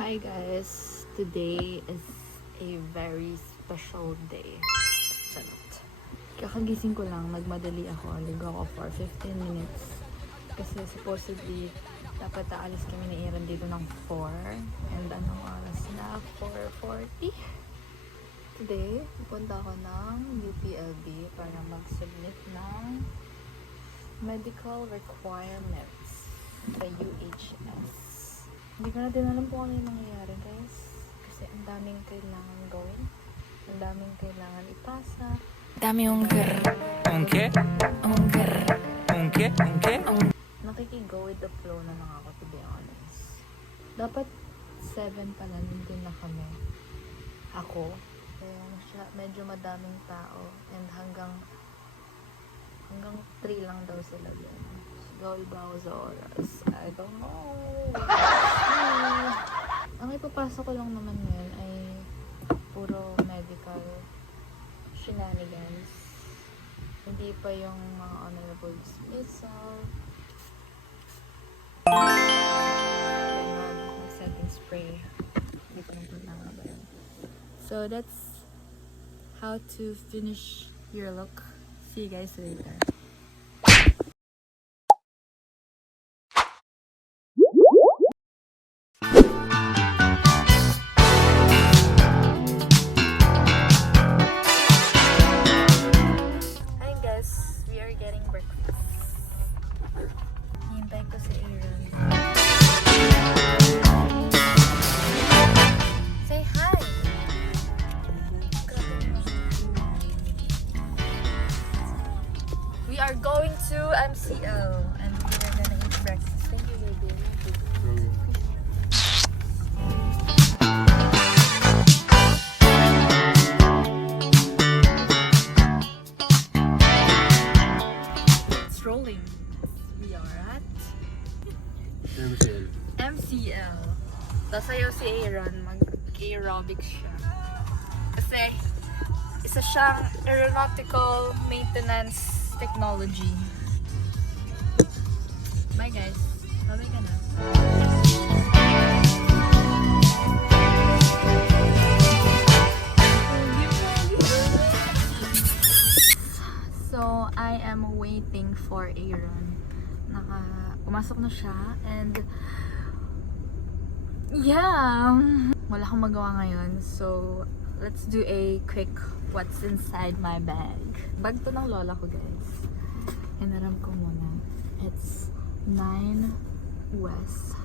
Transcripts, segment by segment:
Hi guys, today is a very special day. Charot. Kakagising ko lang, nagmadali ako. Ligo ako for 15 minutes. Kasi supposedly, dapat aalis kami ni Aaron dito ng 4. And anong oras na? 4:40. Today, pupunta ako ng UPLB para mag-submit ng medical requirements sa UHS. Hindi ko na din alam kung ano yung nangyayari guys. Kasi ang daming kailangan gawin. Ang daming kailangan ipasa. Dami ungger. Ungke? Ungger. Ungke? Ungke? Nakikigo with the flow na lang ako, to be honest. Dapat 7 pala nandun na kami. Ako. Kaya medyo madaming tao. And hanggang 3 lang daw sila dun. So, iba ako sa oras. I don't know. Ang ipapasok ko lang naman ngayon ay puro medical shenanigans. Hindi pa yung mga honorable dismissal. Setting spray. Hindi ko nang punta ba yun. So, that's how to finish your look. See you guys later. Hi guys, we are getting breakfast. Hintay ko si Aaron. Say hi! We are going to MCL and we are gonna eat breakfast. Thank you, baby. It's rolling. We are at MCL. Tasayaw si Aaron, mag-aerobics siya. Kasi, isa siyang aeronautical maintenance technology. Bye guys. Bye ka na. So, I am waiting for Aaron. Pumasok na siya and yeah, wala akong magawa ngayon. So, let's do a quick what's inside my bag. Bag to ng lola ko guys. Hinaram ko muna. It's 9 West.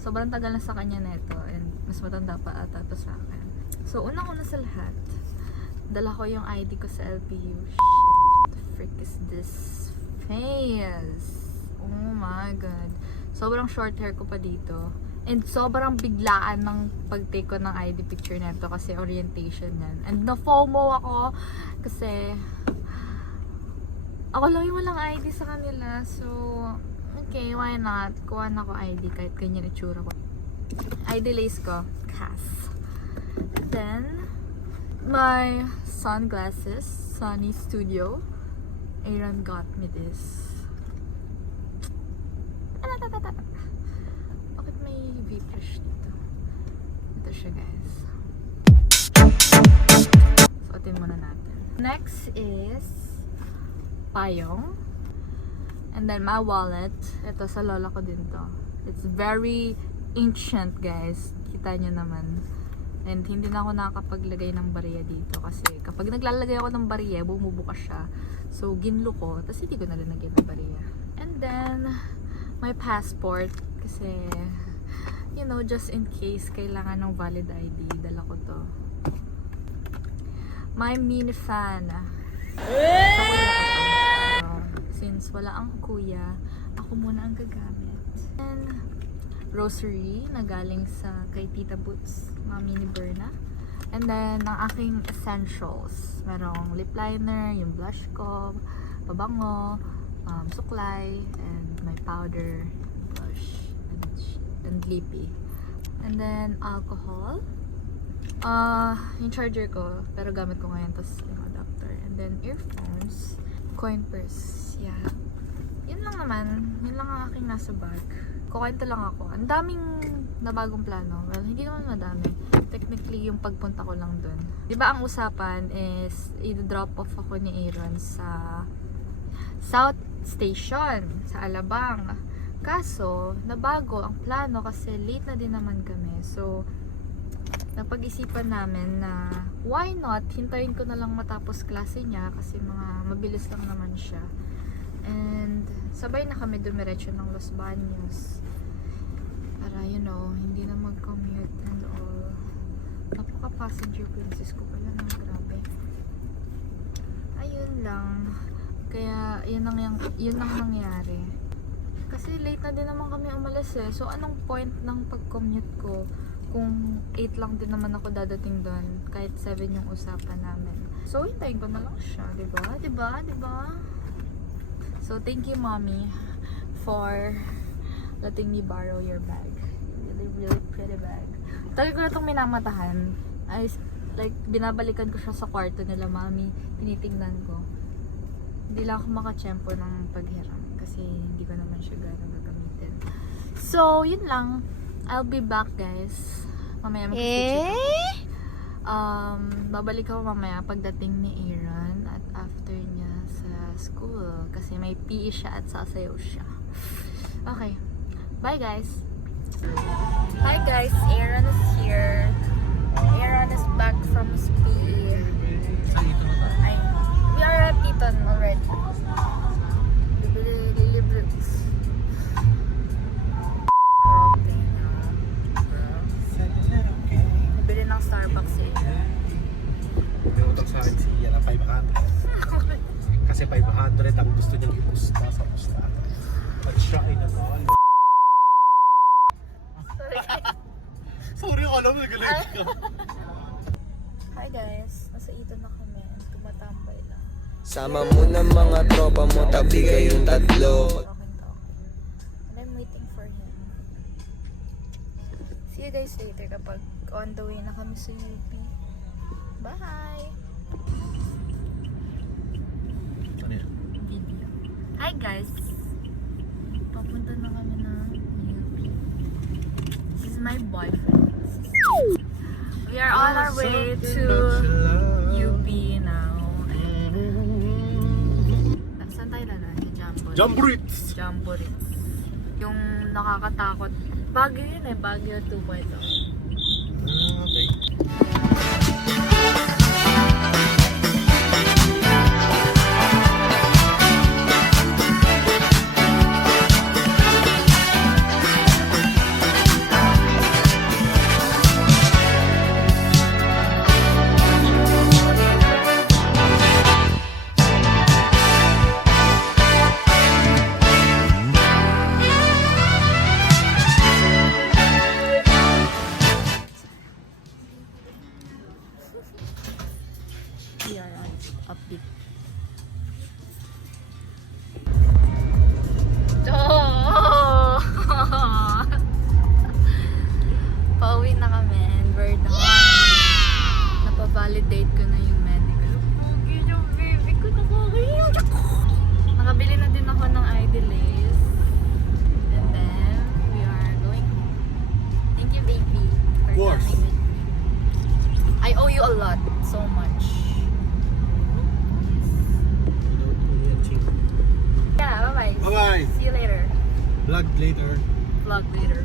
Sobrang tagal na sa kanya neto and mas matanda pa ata to sa akin. So, una-una sa lahat, dala ko yung ID ko sa LPU. Shit, what the frick is this face? Oh my god. Sobrang short hair ko pa dito. And sobrang biglaan ng pag-take ko ng ID picture nito kasi orientation yan. And na-FOMO ako kasi ako lang yung walang ID sa kanila. So, okay, why not? Kuha na ko ID kahit ganyan itsura ko. ID lace ko, Cass. Then, my sunglasses, Sunny Studio. Aaron got me this. Bakit may V-flash dito? Ito siya guys. Suotin muna natin. Next is payong. And then my wallet. Ito sa lola ko din to. It's very ancient guys. Kita nyo naman. And hindi na ako nakakapaglagay ng bariya dito. Kasi kapag naglalagay ako ng bariya, bumubukas siya. So ginlo ko. Tapos hindi ko na rin lagyan ng bariya. And then my passport. Kasi you know, just in case kailangan ng valid ID, dala ko to. My mini fan. Since wala ang kuya, ako muna ang gagamit. And rosary na galing sa kay Tita Boots, Mami ni Berna. And then ang aking essentials, merong lip liner, yung blush ko, pabango, suklay, and my powder, blush, and lippy. And then alcohol, yung charger ko, pero gamit ko ngayon, tapos yung adapter. And then earphones, coin purse, yeah. Yun lang naman, yun lang ang aking nasa bag. kukwento lang ako. Ang daming nabagong plano. Well, hindi naman madami. Technically, yung pagpunta ko lang dun. Diba ang usapan is, i-drop off ako ni Aaron sa South Station, sa Alabang. Kaso, nabago ang plano kasi late na din naman kami. So, napag-isipan namin na why not, hintayin ko na lang matapos klase niya kasi mabilis lang naman siya. And sabay na kami dumiretso ng Los Baños para hindi na mag-commute and all. Napaka-passenger princess ko pala ng grabe. Ayun lang. Kaya yun ang nangyari. Kasi late na din naman kami umalis eh. So anong point ng pag-commute ko kung 8 lang din naman ako dadating doon, kahit 7 yung usapan namin. So, hintayin ko na lang siya, diba? So, thank you, Mommy, for letting me borrow your bag. Really pretty bag. Tagal ko na itong minamatahan. Binabalikan ko siya sa kwarto nila, Mommy. Tinitingnan ko. Hindi lang ako makachempo ng paghiram kasi hindi ko naman siya gano'ng gagamitin. So, yun lang. I'll be back, guys. Mamaya mag-switch babalik ako mamaya pagdating ni Aaron at after niya sa school kasi may PE siya at sasayaw siya. Okay. Bye, guys. Hi, guys. Aaron is here. Aaron is back from his PE. We are at Titon already. Bili ng Starbucks eh. May utang sa akin si Ian ng 500. Kasi 500 ang gusto niyang ipusta sa pusta. At siya ay naman. Sorry, akala mo nagalit ka. Hi guys, nasa Ito na kami. Tumatambay lang. Sama mo na mga tropa mo, tabi kayong tatlo. And I'm waiting for him. See you guys later kapag on the way na kami sa UP. Bye! Ano yan? Video. Hi guys! Papunta na kami ng UP. This is my boyfriend. We are on our way to UP now. Saan tayo dadaan? Jamboree. Jamboree. Yung nakakatakot. Baguio yun eh. Baguio 2.0. Okay. We are on upbeat. Oh! Pauwi na kami and we're done. Napa-validate ko na yung medical. Yung baby ko nakakahiyak. Nakabili na din ako ng ID lace. And then, we are going home. Thank you, baby. For course. coming with me. I owe you a lot. So much. Yeah, bye-bye. Bye-bye. See you later. Vlog later. Vlog later.